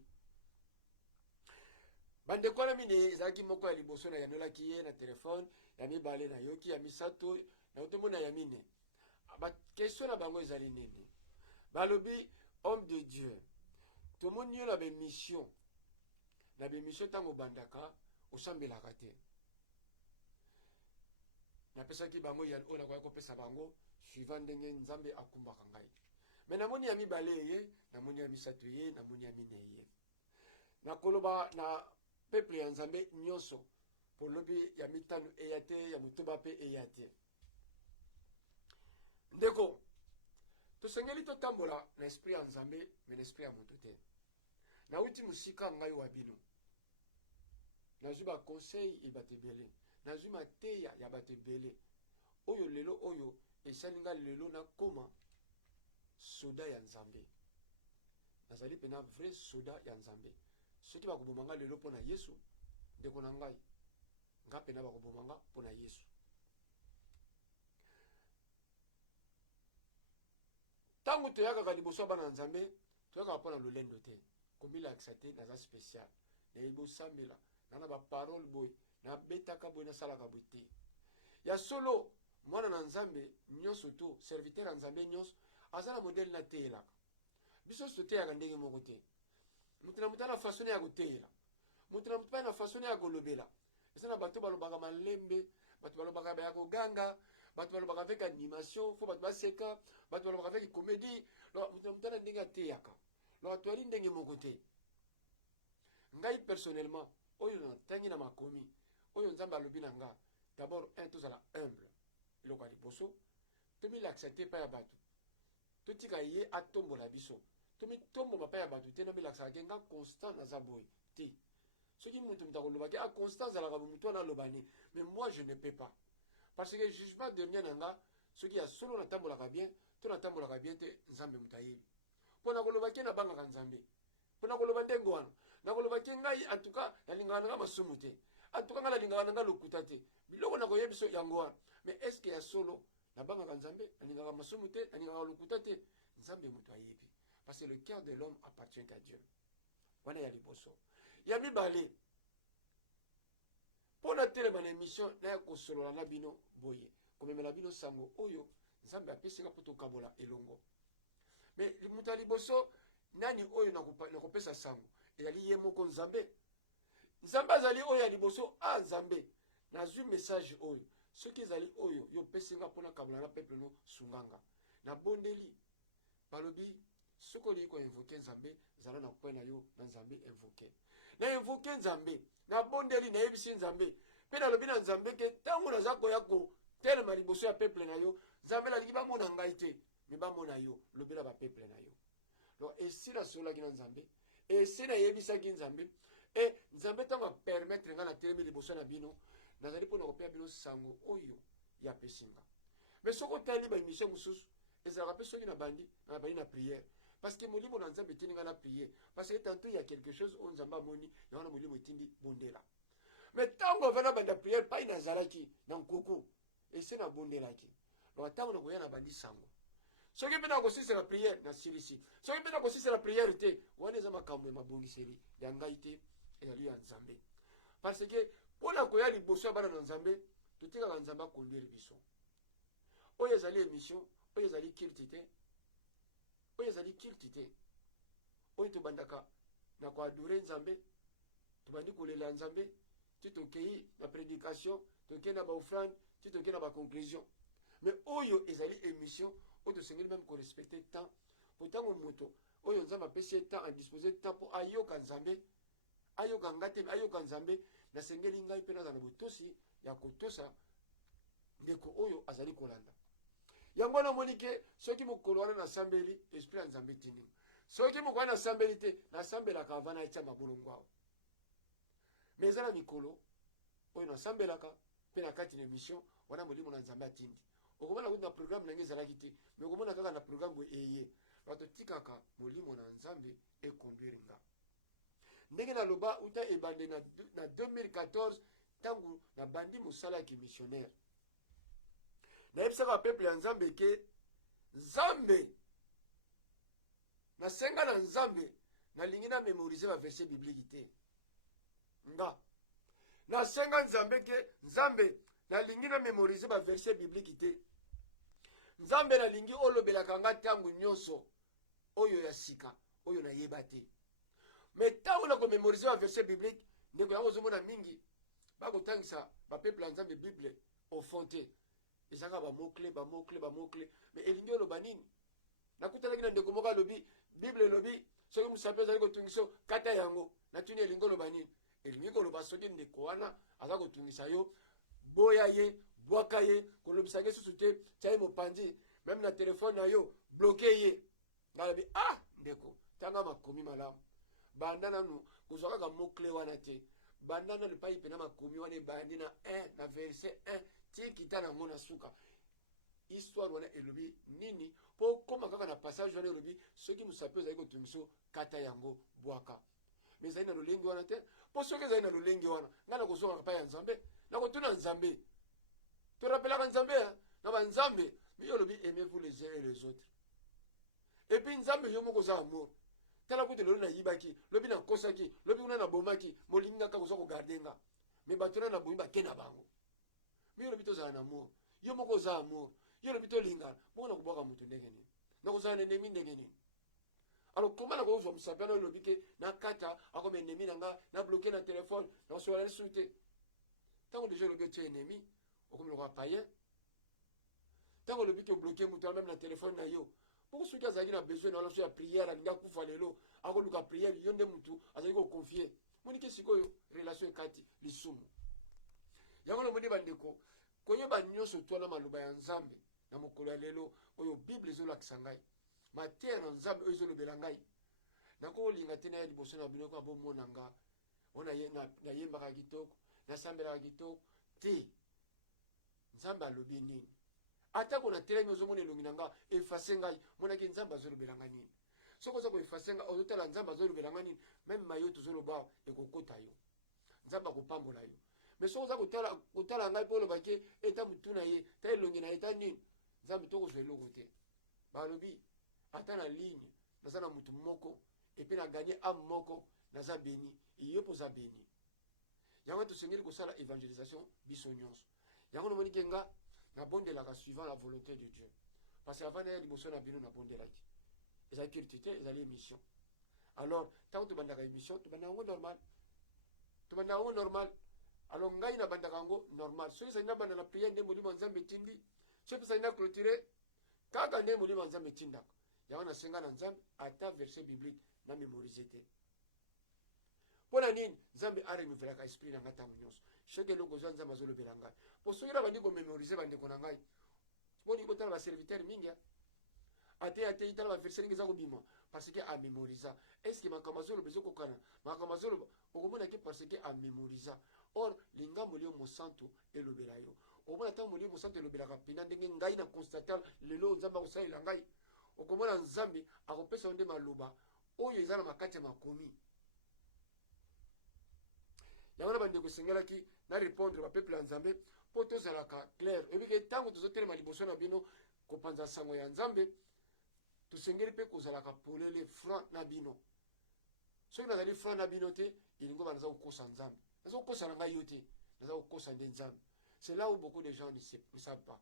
Bandeko na mine ezalaki moko ya liboso na yanolaki ye na telefone ya mibale na yoki ya misato na otomona ya mine. Ba question na bango ezali nini? Balobi homme de Dieu. Tout le monde a une mission. La mission tango bandaka osambelaka te. Na pesa ki bango ya ona kwa kopesa bango suivant ndenge Nzambe akumbaka ngai. Mais namoni ya mibale ye, namoni ya misato ye, namoni ya mine ye. Na koloba na peuple ya Nzambe nyonso. Pour lobi ya mitanu eyate ya mutoba pe eyate. Ndeko tosengeli totambola na esprit ya Nzambe mais l'esprit ya moto te. Na uti musika ngai wa bino. Nazwi ba conseil e batebele. Nazwi mateya ya batebele. Oyo lelo oyo esalinga lelo na koma soda ya Nzambe. Nazali pena vrai soda ya Nzambe. Soki bakobomanga lelo pona Yesu ndeko na ngai. Nga pena bakobomanga pona Yesu. Tango toyaka liboso bana Nzambe, toyaka pona lolendo te. Komila akisate naza spécial. Na ibo sambela, na ba parole boy, na betaka boy na salaka boy te. Ya solo mwana na Nzambe nyonso to, serviteur na Nzambe nyonso, azala modèle na teyela. Biso sote ya ndenge moko te. Mutu na mutana façonné ya koteyela. Mutu na mutana façonné ya kolobela. Esana bato balobaka malembe, bato balobaka ba ya koganga, bato balobaka avec animation, faut bato baseka, bato balobaka avec comédie. Lo mutu na mutana ndenge ateyaka. Lo atwali ndenge moko te. ngai personnellement oyo natangi na makomi oyo nzambe alobi na nga d'abord un tozala humble eloko ya liboso tomilakisa te epai ya bato totika ye atombola biso tomitombola epai ya bato te nomilakisaka ke nga constant naza boye te soki mutu akolobaki constant azalaka motu wana alobani mais moi je ne peux pas parce que jugement dernier na nga soki ya solo natambolaka bien to natambolaka bien te nzambe moto ayebi mpo nakolobaki nabangaka nzambe mpo nakoloba ndenge wana nakolobaki ngai en tout cas nalingaka na nga masumu te en tout cas ngai nalingaka na nga lokuta te biloko nakoyebiso yango wana mais est ce que ya solo nabangaka nzambe nalingaka masumu te nalingaka lokuta te nzambe moto ayebi parce que le cœur de l'homme appartient à Dieu wana ya liboso ya mibale mpo na telema na émission naya kosolola na bino boye komemela bino sango oyo nzambe apesinga mpo tokabola elongo mais moto ya liboso nani oyo nakopesa sango ezali ye moko nzambe nzambe azali oyo ya liboso nzambe nazwi message oyo soki ezali oyo yo pesinga mpona kabola na peuple no sunganga nabondeli balobi soki olingi koinvoke nzambe zala na kwe na yo na nzambe invoke na invoke nzambe nabondeli nayebisi nzambe mpe nalobi na nzambe ke ntango naza koya kotelema liboso ya peuple na yo nzambe nalingi bamona ngai te me bamona yo lobela bapeuple na yo donc esi nasololaki na nzambe esi nayebisaki nzambe e nzambe ntango apermettre ngai natelemi liboso na bino nazali mpona kopeya bino sango oyo ya pesinga mais soki otali baémission mosusu ezalaka mpe soki nabandi na prière parce que molimo na nzambe etindi ngai na prière parce que tantôt ya quelque chose oyo nzambe amoni yango na molimo etindi bondela mais ntango avana banda prière pai nazalaki na nkuku ese nabondelaki donc ntango nakoya na bandi sango soki mpe nakosisela prière nasilisi soki mpe nakosisela prière te wana eza makambo ya mabongiseli ya ngai te ezali ya nzambe parce que mpona koya liboso ya bana na nzambe totikaka nzambe akonduire biso oyo ezali émission oyo ezali culte te oyo ezali culte te oyo tobandaka na koadore nzambe tobandi kolela nzambe ti tokei na prédication tokei na baofrande ti tokei na baconclusion mais oyo ezali émission oyo tosengeli même korespecte temps po ntango moto oyo nzambe apesi ye temps adispose temps mpo ayoka nzambe ayoka nga te ayoka nzambe nasengeli ngai mpe naza na botosi ya kotosa ndeko oyo azali kolanda yango namoni ke soki mokolo wana nasambeli esprit ya nzambe tininga soki moko wana nasambeli te nasambelaka ava nayetia mabolongo awa mais eza na mikolo oyo nasambelaka mpe na kati na émission wana molimo na nzambe atindi okomona kuti na programme nange ezalaki te mais okomona kaka na programme boye eye bato tikaka molimo na nzambe ekonduire nga ndenge naloba uta ebande na 2014 ntango nabandi mosala ya missionnaire nayebisaka bapeuple ya nzambe ke nzambe nasenga na nzambe nalingi na mémoriser baverset biblique te nga nasenga nzambe ke nzambe nalingi na mémoriser baverset biblique te nzambe nalingi olobelaka nga ntango nyonso oyo ya sika oyo nayeba te mais ntango na komémoriser baverset biblique ndeko yango ozomona mingi bakotangisa bapeuple ya nzambe bible au fond te ezaka bamokle mais elingi oloba nini nakutanaki na ndeko moko alobi bible elobi soki mosapi azali kotungisa kata yango natuni elingi oloba nini elingi koloba soki ndeko wana aza kotungisa yo boya ye bwaka ye kolobisaka susu te tia ye mopanzi meme na telefone na yo bloke ye ngalobi ndeko tanga makomi malamu banda nanu kozwa kaka mokle wana te banda nanu epai pena makomi wana ebandi na 1 na verset 1 tikita nango na suka histoire wana elobi nini mpo koma kaka na passage wana elobi soki mosapi ezali kotungisa kata yango bwaka mais ezali na lolenge wana te mpo soki ezali na lolenge wana ngai nakozongaka epai ya nzambe nakotuna nzambe torapelaka nzambe na banzambe mais yo olobi aimez-vous les uns et les autres et puis nzambe yo moko oza amour tala kuti lelo nayibaki lobi nakosaki lobi kuna nabomaki molingi nga kaka oza kogarde nga mais bato na nabomi bake na bango mais yo lobi tozala na amour yo moko oza amour yo lobi tolingana moko na kobwaka moto ndenge nini nakozala na ennemi ndenge nini alors comment nakozwa mosapi wana oyo lobi ke nakata akoma ennemi na nga nabloke na telefone nakosola lisu te ntango deja olobi otia ennemi okomi lokola payen ntango olobi ke obloke moto wana meme na telefone na yo poko soki azalaki na besoin na wana so ya prière alingi akufa lelo akoluka prière yo nde motu azali koconfie monike sikoyo relation ekati lisumu yango na moni bandeko koyeba nyonso twana maloba ya nzambe na mokolo ya lelo oyo bible ezolakisa ngai mateya na nzambe oyo ezolobela ngai nakolinga te naya liboso na bino ko bomona nga ona nayembaka kitoko nasambelaka kitoko te nzambe alobi nini atako na telemi ozomona elongi na nga efase ngai monaki nzambe azolobela nga nini soko oza koefase nga ozotala nzambe azolobela nga nini meme mayo tozoloba ekokota yo nzambe akopambola yo mais soko oza kotala ngai mpo olobaki eta mutu na ye ta elongi na ye ta nini nzambe tokozwa eloko te balobi ata na ligne naza na mutu moko epe na ganye ame moko naza beni ye mpo oza beni yango tosengeli kosala évangélisation biso nyonso yango namonike nga nabondelaka suivant la volonté de Dieu parce que avant naya liboso na bino nabondelaki ezali culture te ezali émission alors ntango tobandaka émission tobandaka yango normal alors ngai nabandaka yango normal soki ezali nabanda na priere nde molimo ya nzambe etindi soki ezali na clôture kaka nde molimo ya nzambe etindaka yango nasenga na nzambe ata verset biblique na mémorise te mpona nini nzambe arenivelaka esprit na ngai ntango nyonso sheke eloko ozwa nzambe azolobela ngai po soki na bandi komémorise bandeko na ngai poni botala baserviteur mingi ate tala baverse ndenge eza kobima parce que amémorisa estce makambo azoloba ezokokana makambo azoloba okomonaki parce que amémorisa or lingambo lio mosantu elobela yo okomona ntango molio mosantu elobelaka mpena ndenge ngai na constatal lelo nzambe akosalela ngai okomona nzambe akopesa yo nde maloba oyo eza na makati ya makomi yango na bandeko esengelaki na répondre bapeuple ya nzambe mpo tozalaka clair ebike ntango tozotelema liboso na bino kopanza sango ya nzambe tosengeli mpe kozalaka polele franc na bino soki nazali franc na bino te elingo banaza kokosa nzambe naza kokosa na ngai yo te naza kokosa nde nzambe c'est là où beaucoup de gens ne savent pas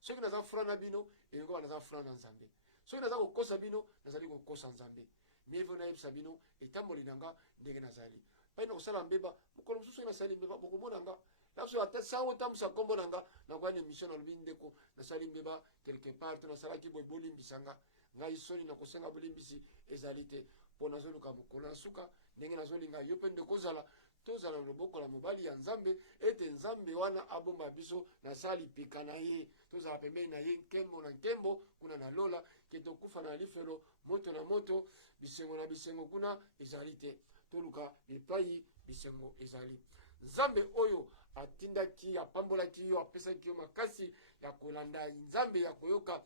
soki naza franc na bino elingo banaza franc na nzambe soki naza kokosa bino nazali kokosa nzambe mieux nayebisa bino etamboli na nga ndenge nazali paina kosala mbeba mokolo mosusu soki nasali mbeba bokomona nga laso ata sango tambusa nkombo na nga nakoya na émission nalobi ndeko nasali mbeba quelque part to nasalaki boye bolimbisa nga ngai soni na kosenga bolimbisi ezali te mpo nazoluka mokolo na suka ndenge nazolinga yo mpe ndeko ozala tozala na loboko la mobali ya nzambe ete nzambe wana abomba biso nasali pika na ye tozala pembeni na ye nkembo na nkembo kuna na lola ke tokufa na lifelo moto na moto bisengo na bisengo kuna ezali te toluka epai bisengo ezali nzambe oyo atindaki apambolaki yo apesaki yo makasi ya kolanda nzambe ya koyoka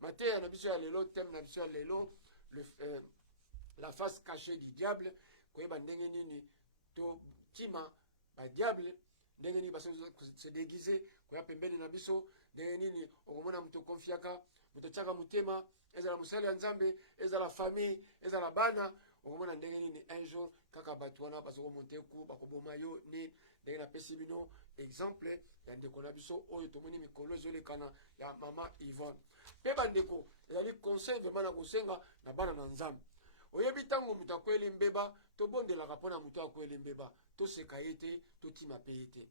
mateya na biso ya lelo teme na biso ya lelo la face cachée du diable koyeba ndenge nini totima badiable ndenge nini baso se déguise koya pembeni na biso ndenge nini okomona moto konfiaka moto tiaka motema ezala mosali ya nzambe ezala famille ezala bana okomona ndenge nini un jour kaka bato wana bazokomonte ku bakoboma yo ni ndenge napesi bino exemple ya ndeko na biso oyo tomoni mikolo ezolekana ya mama Yvonne mpe bandeko ezali conseil vraimen na kosenga na bana na nzambe oyebi ntango moto akweli mbeba tobondelaka mpona moto akweli mbeba toseka ye te totima mpe ye te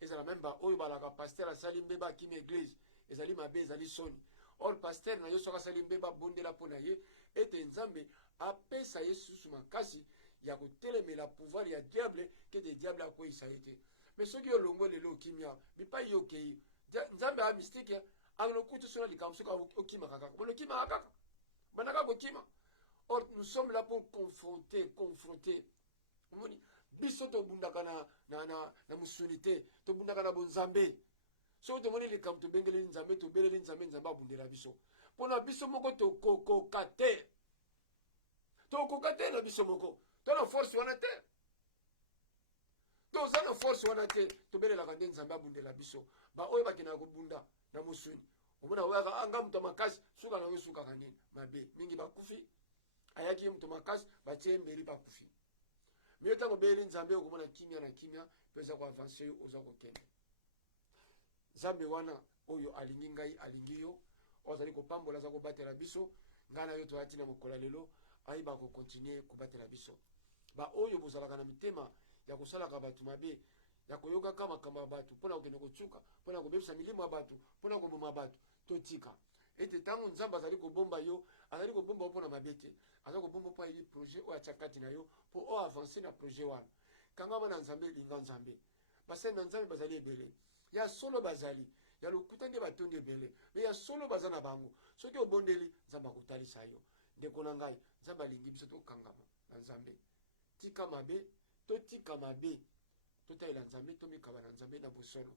ezala meme baoyo balaka paster asali mbeba akimi église ezali mabe ezali soni or paster na ye soki asali mbeba bondela mpo na ye ete nzambe apesa ye susu makasi ya kotelemela pouvoir ya diable kete diable akweyisa ye te mais soki yo longo lelo okimia bipai yo okei nzambe a mystike alokutu sona likambo soki okimaka kaka bolokimaka kaka bandaka kokima. Or, nous sommes là pour confronter. Biso to bundaka na musunite, to bundaka na bonzambe. So to moni likam to bengele nzambe to belele nzambe nzamba bundela biso. Pona biso moko to kokate. To kokate na biso moko. To na force wana te. To za na force wana te to belela kande nzamba bundela biso. Ba oyo bakina ko bunda na musuni. Omona waka anga mtu makasi suka na wesuka kanini. Mabe mingi bakufi. Ayaki mtu makasi batie mbeli bakufi miyo tango beli nzambe okomona kimia na kimia pesa kwa avancer oza kokende nzambe wana oyo alingi ngai alingi yo ozali kopambola za kobatela biso ngana yo toyati na mokola lelo ayiba ko continuer kobatela biso ba oyo bozalaka na mitema ya kosalaka batu mabe ya koyoka kama kama batu pona kokende kotsuka pona kobebisa milimo ya batu pona koboma batu totika ete ntango nzambe azali kobomba yo azali kobomba yo mpo na mabe te azali kobomba mpo ayeli projet oyo atya kati na yo mpo oyo avance na projet wana kangama na nzambe elinga nzambe basali na nzambe bazali ebele ya solo bazali ya lokuta nde batondi ebele me ya solo baza na bango soki obondeli nzambe akotalisa yo ndeko na ngai nzambe alingi biso tokangama na nzambe tika mabe totika mabe totalela nzambe tomikaba na nzambe na bosolo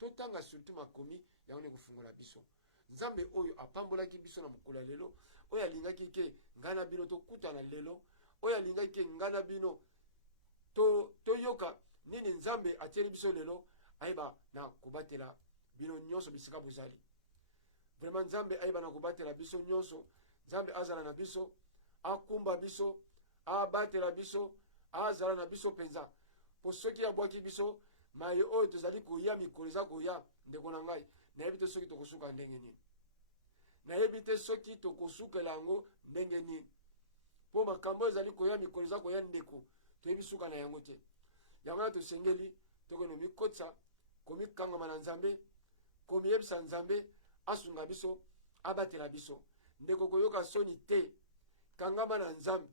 totanga surtout makomi yango nde kofungola biso nzambe oyo apambolaki biso na mokolo ya lelo oyo alingaki ke ngai na bino tokutana lelo oyo alingaki ke ngai na bino toyoka nini nzambe atieli biso lelo ayeba na kobatela bino nyonso bisika bozali vraiment nzambe ayeba na kobatela biso nyonso nzambe azala na biso akumba biso abatela biso azala na biso mpenza mpo soki abwaki biso maye oyo tozali koya mikolo eza koya ndeko na ngai nayebi te soki tokosuka ndenge nini nayebi te soki tokosukela yango ndenge nini mpo makambo oyo ezali koya mikolo eza koya ndeko toyebi suka na yango te yango wana tosengeli tokende mikotisa komikangama na nzambe komiyebisa nzambe asunga biso abatela biso ndeko koyoka soni te kangama na nzambe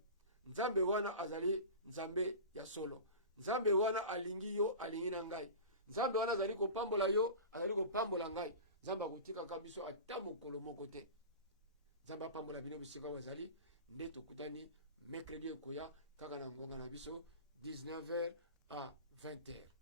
nzambe wana azali nzambe ya solo nzambe wana alingi yo alingi na ngai nzambe wana azali kopambola yo azali kopambola ngai nzambe akotikaka biso ata mokolo moko te nzambe apambola bino bisika bazali nde tokutani mercredi ekoya kaka na ngonga na biso 19h à 20h